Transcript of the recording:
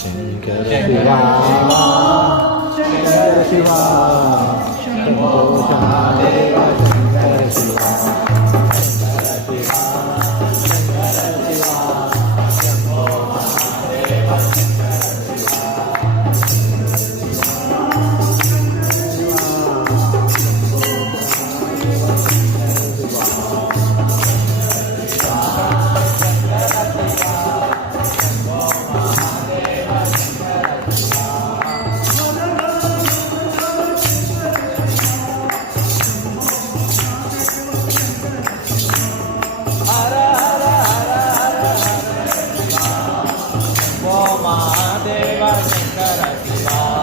Shankar Shiva Shankar Shiva Shambho Mahadev Shankar Shiva Shankar Shiva Shankar Shiva Shambho Mahadev Shankar Shiva Mahadev Shankar Shiva